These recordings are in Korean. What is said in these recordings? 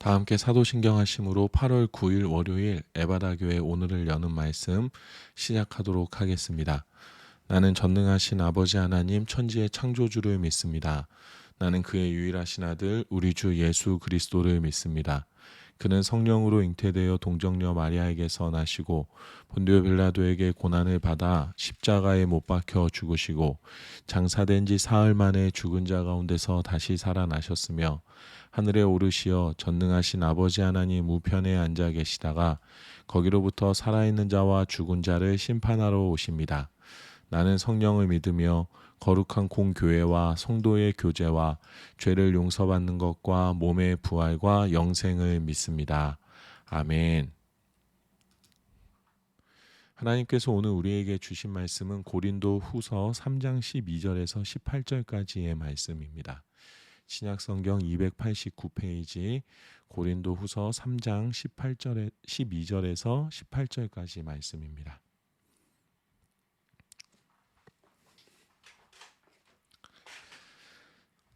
다 함께 사도신경 하심으로 8월 9일 월요일 에바다 교회 오늘을 여는 말씀 시작하도록 하겠습니다. 나는 전능하신 아버지 하나님 천지의 창조주를 믿습니다. 나는 그의 유일하신 아들 우리 주 예수 그리스도를 믿습니다. 그는 성령으로 잉태되어 동정녀 마리아에게서 나시고 본디오 빌라도에게 고난을 받아 십자가에 못 박혀 죽으시고 장사된 지 사흘 만에 죽은 자 가운데서 다시 살아나셨으며 하늘에 오르시어 전능하신 아버지 하나님 우편에 앉아 계시다가 거기로부터 살아있는 자와 죽은 자를 심판하러 오십니다. 나는 성령을 믿으며 거룩한 공교회와 성도의 교제와 죄를 용서받는 것과 몸의 부활과 영생을 믿습니다. 아멘. 하나님께서 오늘 우리에게 주신 말씀은 고린도 후서 3장 12절에서 18절까지의 말씀입니다. 신약성경 289페이지 고린도 후서 3장 12절에서 18절까지 말씀입니다.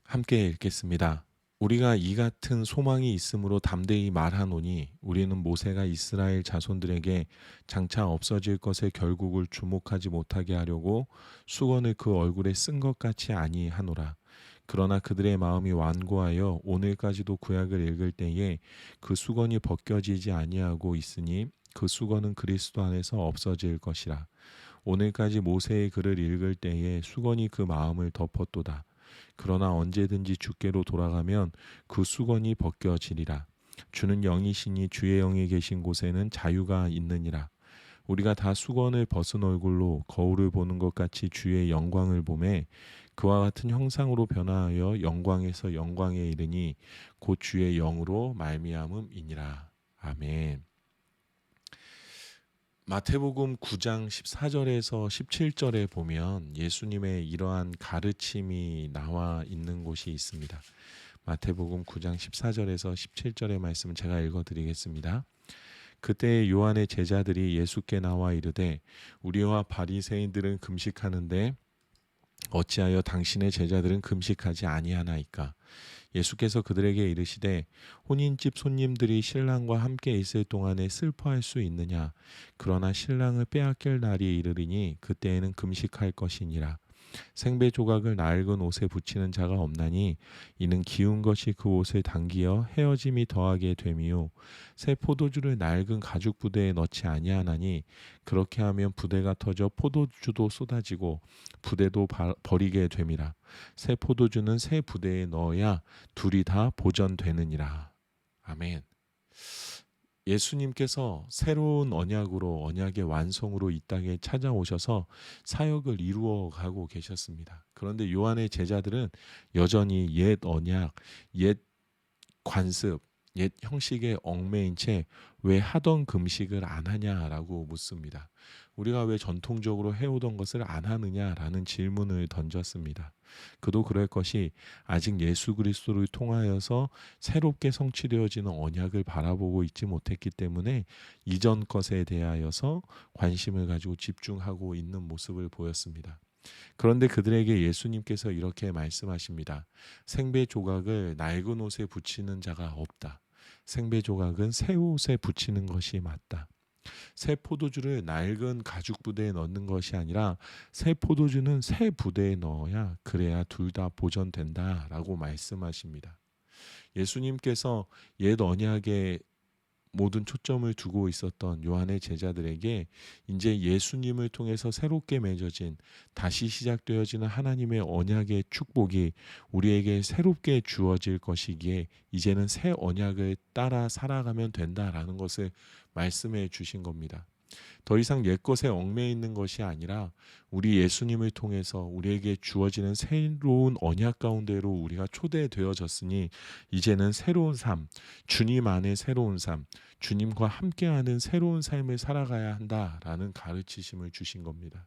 함께 읽겠습니다. 우리가 이 같은 소망이 있으므로 담대히 말하노니 우리는 모세가 이스라엘 자손들에게 장차 없어질 것의 결국을 주목하지 못하게 하려고 수건을 그 얼굴에 쓴 것 같이 아니하노라. 그러나 그들의 마음이 완고하여 오늘까지도 구약을 읽을 때에 그 수건이 벗겨지지 아니하고 있으니 그 수건은 그리스도 안에서 없어질 것이라. 오늘까지 모세의 글을 읽을 때에 수건이 그 마음을 덮었도다. 그러나 언제든지 주께로 돌아가면 그 수건이 벗겨지리라. 주는 영이시니 주의 영이 계신 곳에는 자유가 있느니라. 우리가 다 수건을 벗은 얼굴로 거울을 보는 것 같이 주의 영광을 보매 그와 같은 형상으로 변화하여 영광에서 영광에 이르니 곧 주의 영으로 말미암음이니라. 아멘. 마태복음 9장 14절에서 17절에 보면 예수님의 이러한 가르침이 나와 있는 곳이 있습니다. 마태복음 9장 14절에서 17절의 말씀을 제가 읽어드리겠습니다. 그때 요한의 제자들이 예수께 나와 이르되 우리와 바리새인들은 금식하는데 어찌하여 당신의 제자들은 금식하지 아니하나이까? 예수께서 그들에게 이르시되 혼인집 손님들이 신랑과 함께 있을 동안에 슬퍼할 수 있느냐? 그러나 신랑을 빼앗길 날이 이르리니 그때에는 금식할 것이니라. 생배 조각을 낡은 옷에 붙이는 자가 없나니 이는 기운 것이 그 옷을 당기어 헤어짐이 더하게 됨이요 새 포도주를 낡은 가죽 부대에 넣지 아니하나니 그렇게 하면 부대가 터져 포도주도 쏟아지고 부대도 버리게 됨이라. 새 포도주는 새 부대에 넣어야 둘이 다 보전되느니라. 아멘. 예수님께서 새로운 언약으로 언약의 완성으로 이 땅에 찾아오셔서 사역을 이루어 가고 계셨습니다. 그런데 요한의 제자들은 여전히 옛 언약, 옛 관습, 옛 형식에 얽매인 채 왜 하던 금식을 안 하냐라고 묻습니다. 우리가 왜 전통적으로 해오던 것을 안 하느냐라는 질문을 던졌습니다. 그도 그럴 것이 아직 예수 그리스도를 통하여서 새롭게 성취되어지는 언약을 바라보고 있지 못했기 때문에 이전 것에 대하여서 관심을 가지고 집중하고 있는 모습을 보였습니다. 그런데 그들에게 예수님께서 이렇게 말씀하십니다. 생배 조각을 낡은 옷에 붙이는 자가 없다. 생배 조각은 새 옷에 붙이는 것이 맞다. 새 포도주를 낡은 가죽 부대에 넣는 것이 아니라 새 포도주는 새 부대에 넣어야 그래야 둘 다 보존된다라고 말씀하십니다. 예수님께서 옛 언약의 모든 초점을 두고 있었던 요한의 제자들에게 이제 예수님을 통해서 새롭게 맺어진 다시 시작되어지는 하나님의 언약의 축복이 우리에게 새롭게 주어질 것이기에 이제는 새 언약을 따라 살아가면 된다라는 것을 말씀해 주신 겁니다. 더 이상 옛것에 얽매여 있는 것이 아니라 우리 예수님을 통해서 우리에게 주어지는 새로운 언약 가운데로 우리가 초대되어졌으니 이제는 새로운 삶, 주님 안에 새로운 삶, 주님과 함께하는 새로운 삶을 살아가야 한다라는 가르치심을 주신 겁니다.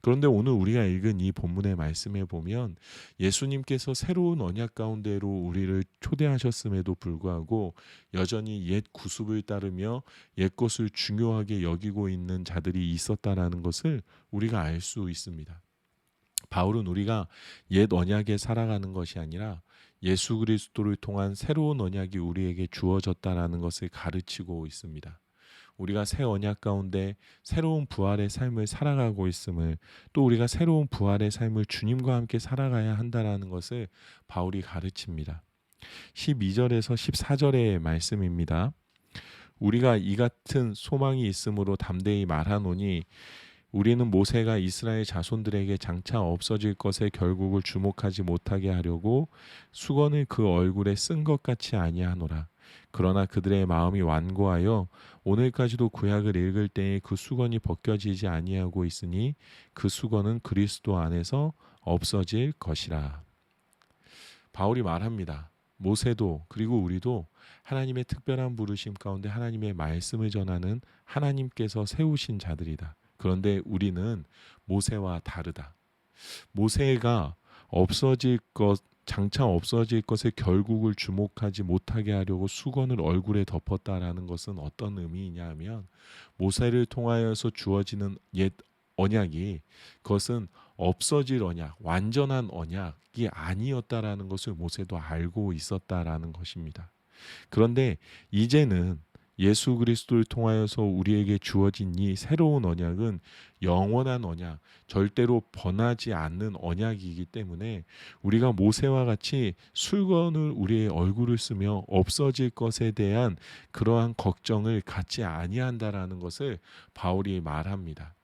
그런데 오늘 우리가 읽은 이 본문의 말씀에 보면 예수님께서 새로운 언약 가운데로 우리를 초대하셨음에도 불구하고 여전히 옛 구습을 따르며 옛 것을 중요하게 여기고 있는 자들이 있었다라는 것을 우리가 알 수 있습니다. 바울은 우리가 옛 언약에 살아가는 것이 아니라 예수 그리스도를 통한 새로운 언약이 우리에게 주어졌다라는 것을 가르치고 있습니다. 우리가 새 언약 가운데 새로운 부활의 삶을 살아가고 있음을, 또 우리가 새로운 부활의 삶을 주님과 함께 살아가야 한다라는 것을 바울이 가르칩니다. 12절에서 14절의 말씀입니다. 우리가 이 같은 소망이 있으므로 담대히 말하노니 우리는 모세가 이스라엘 자손들에게 장차 없어질 것에 결국을 주목하지 못하게 하려고 수건을 그 얼굴에 쓴 것 같이 아니하노라. 그러나 그들의 마음이 완고하여 오늘까지도 구약을 읽을 때에 그 수건이 벗겨지지 아니하고 있으니 그 수건은 그리스도 안에서 없어질 것이라. 바울이 말합니다. 모세도 그리고 우리도 하나님의 특별한 부르심 가운데 하나님의 말씀을 전하는 하나님께서 세우신 자들이다. 그런데 우리는 모세와 다르다. 모세가 장차 없어질 것에 결국을 주목하지 못하게 하려고 수건을 얼굴에 덮었다라는 것은 어떤 의미이냐 하면, 모세를 통하여서 주어지는 옛 언약이, 그것은 없어질 언약, 완전한 언약이 아니었다라는 것을 모세도 알고 있었다라는 것입니다. 그런데 이제는 예수 그리스도를 통하여서 우리에게 주어진 이 새로운 언약은 영원한 언약, 절대로 변하지 않는 언약이기 때문에 우리가 모세와 같이 수건을 우리의 얼굴을 쓰며 없어질 것에 대한 그러한 걱정을 갖지 아니한다라는 것을 바울이 말합니다.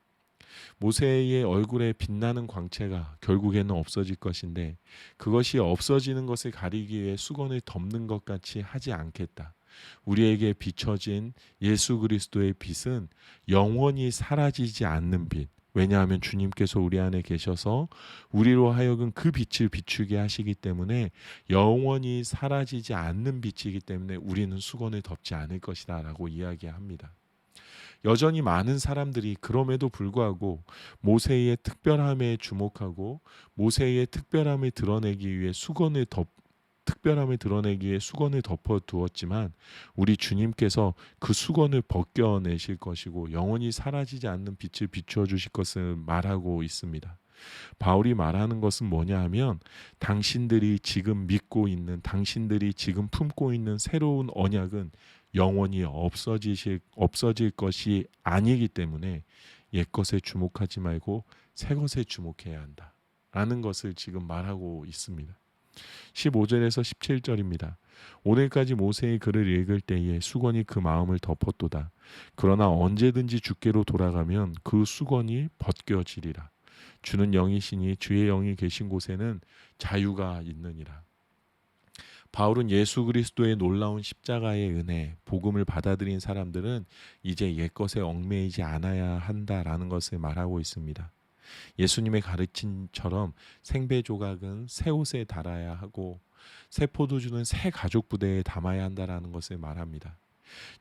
모세의 얼굴에 빛나는 광채가 결국에는 없어질 것인데, 그것이 없어지는 것을 가리기 위해 수건을 덮는 것 같이 하지 않겠다. 우리에게 비춰진 예수 그리스도의 빛은 영원히 사라지지 않는 빛. 왜냐하면 주님께서 우리 안에 계셔서 우리로 하여금 그 빛을 비추게 하시기 때문에 영원히 사라지지 않는 빛이기 때문에 우리는 수건을 덮지 않을 것이다 라고 이야기합니다. 여전히 많은 사람들이 그럼에도 불구하고 모세의 특별함에 주목하고 모세의 특별함을 드러내기 위해 수건을 덮어 두었지만, 우리 주님께서 그 수건을 벗겨내실 것이고 영원히 사라지지 않는 빛을 비추어 주실 것을 말하고 있습니다. 바울이 말하는 것은 뭐냐 하면, 당신들이 지금 믿고 있는, 당신들이 지금 품고 있는 새로운 언약은 영원히 없어질 것이 아니기 때문에 옛것에 주목하지 말고 새것에 주목해야 한다 라는 것을 지금 말하고 있습니다. 15절에서 17절입니다. 오늘까지 모세의 글을 읽을 때에 수건이 그 마음을 덮었도다. 그러나 언제든지 주께로 돌아가면 그 수건이 벗겨지리라. 주는 영이시니 주의 영이 계신 곳에는 자유가 있느니라. 바울은 예수 그리스도의 놀라운 십자가의 은혜, 복음을 받아들인 사람들은 이제 옛것에 얽매이지 않아야 한다라는 것을 말하고 있습니다. 예수님의 가르침처럼 생배 조각은 새 옷에 달아야 하고 새 포도주는 새 가죽 부대에 담아야 한다라는 것을 말합니다.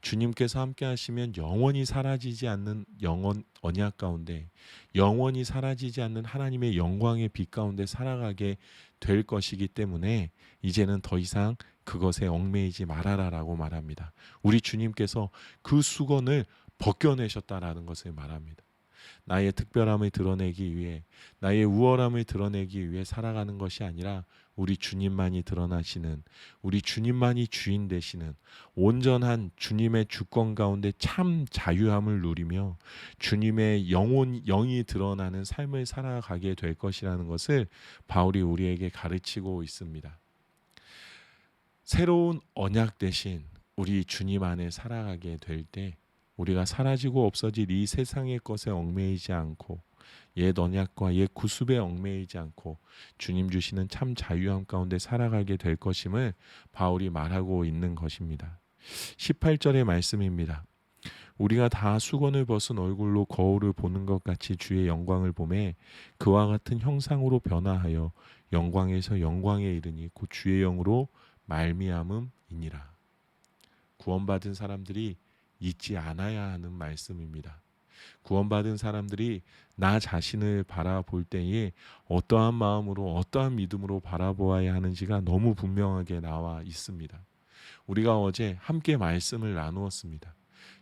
주님께서 함께 하시면 영원히 사라지지 않는 영원 언약 가운데, 영원히 사라지지 않는 하나님의 영광의 빛 가운데 살아가게 될 것이기 때문에 이제는 더 이상 그것에 얽매이지 말아라라고 말합니다. 우리 주님께서 그 수건을 벗겨내셨다라는 것을 말합니다. 나의 특별함을 드러내기 위해, 나의 우월함을 드러내기 위해 살아가는 것이 아니라 우리 주님만이 드러나시는, 우리 주님만이 주인 되시는 온전한 주님의 주권 가운데 참 자유함을 누리며 주님의 영이 드러나는 삶을 살아가게 될 것이라는 것을 바울이 우리에게 가르치고 있습니다. 새로운 언약 대신 우리 주님 안에 살아가게 될 때 우리가 사라지고 없어질 이 세상의 것에 얽매이지 않고 옛 언약과 옛 구습에 얽매이지 않고 주님 주시는 참 자유함 가운데 살아가게 될 것임을 바울이 말하고 있는 것입니다. 18절의 말씀입니다. 우리가 다 수건을 벗은 얼굴로 거울을 보는 것 같이 주의 영광을 보매 그와 같은 형상으로 변화하여 영광에서 영광에 이르니 곧 주의 영으로 말미암음이니라. 구원받은 사람들이 잊지 않아야 하는 말씀입니다. 구원받은 사람들이 나 자신을 바라볼 때에 어떠한 마음으로 어떠한 믿음으로 바라보아야 하는지가 너무 분명하게 나와 있습니다. 우리가 어제 함께 말씀을 나누었습니다.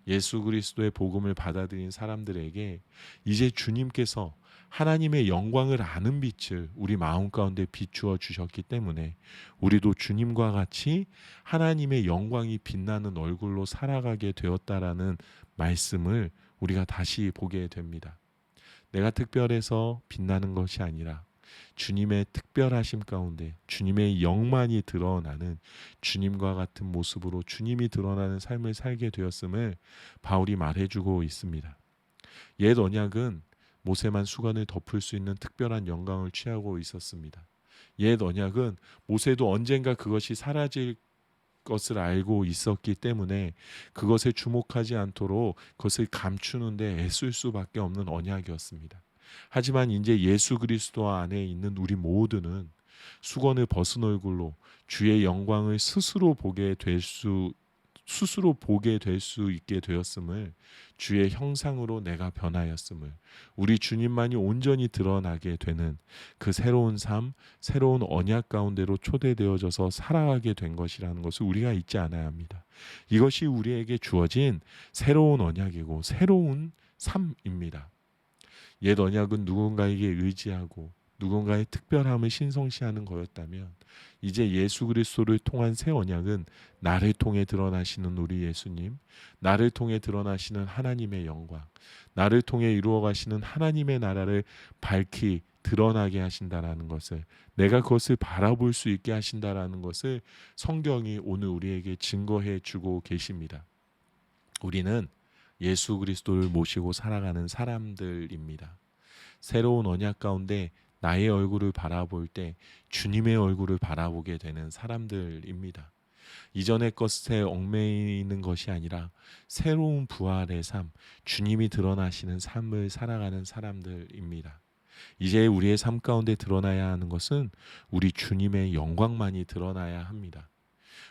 예수 그리스도의 복음을 받아들인 사람들에게 이제 주님께서 하나님의 영광을 아는 빛을 우리 마음 가운데 비추어 주셨기 때문에 우리도 주님과 같이 하나님의 영광이 빛나는 얼굴로 살아가게 되었다라는 말씀을 우리가 다시 보게 됩니다. 내가 특별해서 빛나는 것이 아니라 주님의 특별하심 가운데 주님의 영만이 드러나는, 주님과 같은 모습으로 주님이 드러나는 삶을 살게 되었음을 바울이 말해주고 있습니다. 옛 언약은 모세만 수건을 덮을 수 있는 특별한 영광을 취하고 있었습니다. 옛 언약은 모세도 언젠가 그것이 사라질 것을 알고 있었기 때문에 그것에 주목하지 않도록 그것을 감추는데 애쓸 수밖에 없는 언약이었습니다. 하지만 이제 예수 그리스도 안에 있는 우리 모두는 수건을 벗은 얼굴로 주의 영광을 스스로 보게 될 수 있게 되었음을, 주의 형상으로 내가 변하였음을, 우리 주님만이 온전히 드러나게 되는 그 새로운 삶, 새로운 언약 가운데로 초대되어져서 살아가게 된 것이라는 것을 우리가 잊지 않아야 합니다. 이것이 우리에게 주어진 새로운 언약이고 새로운 삶입니다. 옛 언약은 누군가에게 의지하고 누군가의 특별함을 신성시하는 거였다면, 이제 예수 그리스도를 통한 새 언약은 나를 통해 드러나시는 우리 예수님, 나를 통해 드러나시는 하나님의 영광, 나를 통해 이루어 가시는 하나님의 나라를 밝히 드러나게 하신다라는 것을, 내가 그것을 바라볼 수 있게 하신다라는 것을 성경이 오늘 우리에게 증거해 주고 계십니다. 우리는 예수 그리스도를 모시고 살아가는 사람들입니다. 새로운 언약 가운데 나의 얼굴을 바라볼 때 주님의 얼굴을 바라보게 되는 사람들입니다. 이전의 것에 얽매이는 것이 아니라 새로운 부활의 삶, 주님이 드러나시는 삶을 살아가는 사람들입니다. 이제 우리의 삶 가운데 드러나야 하는 것은 우리 주님의 영광만이 드러나야 합니다.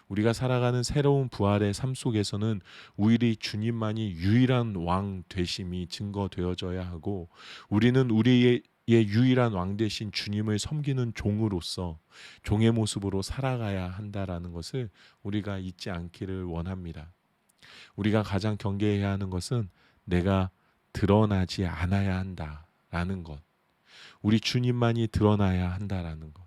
우리가 살아가는 새로운 부활의 삶 속에서는 우리 주님만이 유일한 왕 되심이 증거되어져야 하고, 우리는 우리의 유일한 왕 되신 주님을 섬기는 종으로서 종의 모습으로 살아가야 한다라는 것을 우리가 잊지 않기를 원합니다. 우리가 가장 경계해야 하는 것은 내가 드러나지 않아야 한다라는 것, 우리 주님만이 드러나야 한다라는 것,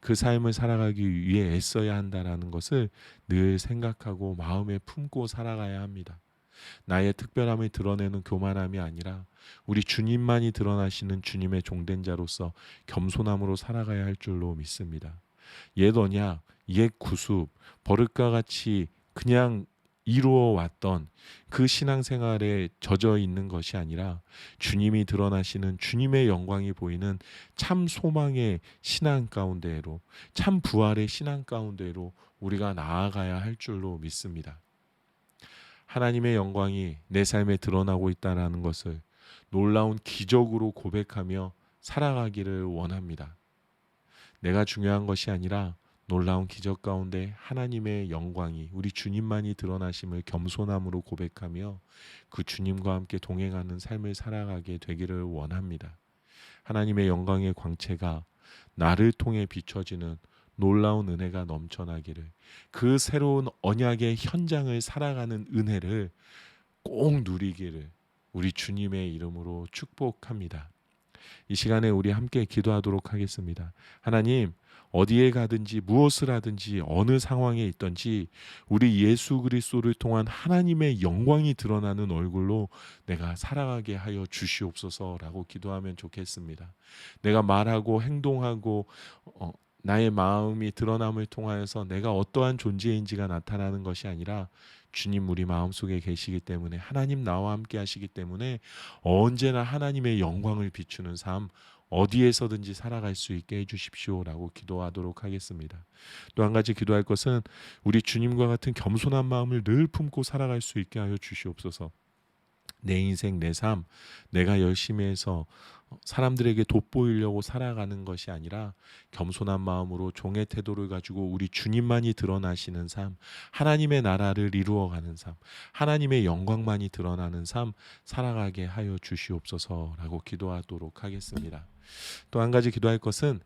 그 삶을 살아가기 위해 애써야 한다라는 것을 늘 생각하고 마음에 품고 살아가야 합니다. 나의 특별함을 드러내는 교만함이 아니라 우리 주님만이 드러나시는 주님의 종된 자로서 겸손함으로 살아가야 할 줄로 믿습니다. 옛 언약, 옛 구습, 버릇과 같이 그냥 이루어 왔던 그 신앙생활에 젖어 있는 것이 아니라 주님이 드러나시는 주님의 영광이 보이는 참 소망의 신앙 가운데로, 참 부활의 신앙 가운데로 우리가 나아가야 할 줄로 믿습니다. 하나님의 영광이 내 삶에 드러나고 있다는 것을 놀라운 기적으로 고백하며 살아가기를 원합니다. 내가 중요한 것이 아니라 놀라운 기적 가운데 하나님의 영광이, 우리 주님만이 드러나심을 겸손함으로 고백하며 그 주님과 함께 동행하는 삶을 살아가게 되기를 원합니다. 하나님의 영광의 광채가 나를 통해 비춰지는 놀라운 은혜가 넘쳐나기를, 그 새로운 언약의 현장을 살아가는 은혜를 꼭 누리기를 우리 주님의 이름으로 축복합니다. 이 시간에 우리 함께 기도하도록 하겠습니다. 하나님, 어디에 가든지 무엇을 하든지 어느 상황에 있든지 우리 예수 그리스도를 통한 하나님의 영광이 드러나는 얼굴로 내가 살아가게 하여 주시옵소서라고 기도하면 좋겠습니다. 내가 말하고 행동하고 나의 마음이 드러남을 통하여서 내가 어떠한 존재인지가 나타나는 것이 아니라 주님 우리 마음속에 계시기 때문에, 하나님 나와 함께 하시기 때문에 언제나 하나님의 영광을 비추는 삶, 어디에서든지 살아갈 수 있게 해주십시오라고 기도하도록 하겠습니다. 또 한 가지 기도할 것은 우리 주님과 같은 겸손한 마음을 늘 품고 살아갈 수 있게 하여 주시옵소서. 내 인생, 내 삶, 내가 열심히 해서 사람들에게 돋보이려고 살아가는 것이 아니라 겸손한 마음으로 종의 태도를 가지고 우리 주님만이 드러나시는 삶, 하나님의 나라를 이루어가는 삶, 하나님의 영광만이 드러나는 삶 살아가게 하여 주시옵소서라고 기도하도록 하겠습니다. 또 한 가지 기도할 것은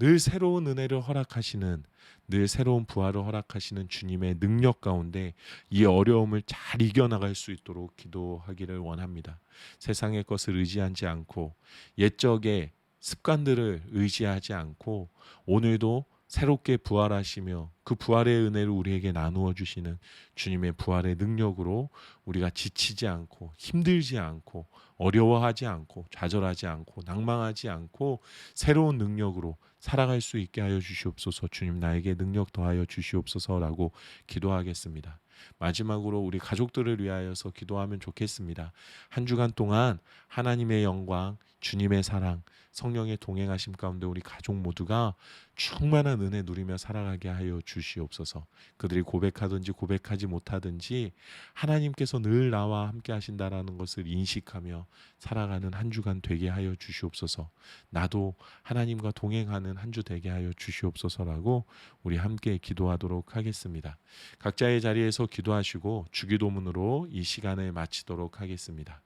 늘 새로운 은혜를 허락하시는, 늘 새로운 부활을 허락하시는 주님의 능력 가운데 이 어려움을 잘 이겨나갈 수 있도록 기도하기를 원합니다. 세상의 것을 의지하지 않고 옛적의 습관들을 의지하지 않고 오늘도 새롭게 부활하시며 그 부활의 은혜를 우리에게 나누어 주시는 주님의 부활의 능력으로 우리가 지치지 않고 힘들지 않고 어려워하지 않고 좌절하지 않고 낭망하지 않고 새로운 능력으로 살아갈 수 있게 하여 주시옵소서. 주님, 나에게 능력 더하여 주시옵소서라고 기도하겠습니다. 마지막으로 우리 가족들을 위하여서 기도하면 좋겠습니다. 한 주간 동안 하나님의 영광, 주님의 사랑, 성령의 동행하심 가운데 우리 가족 모두가 충만한 은혜 누리며 살아가게 하여 주시옵소서. 그들이 고백하든지 고백하지 못하든지 하나님께서 늘 나와 함께 하신다라는 것을 인식하며 살아가는 한 주간 되게 하여 주시옵소서. 나도 하나님과 동행하는 한 주 되게 하여 주시옵소서라고 우리 함께 기도하도록 하겠습니다. 각자의 자리에서 기도하시고 주기도문으로 이 시간을 마치도록 하겠습니다.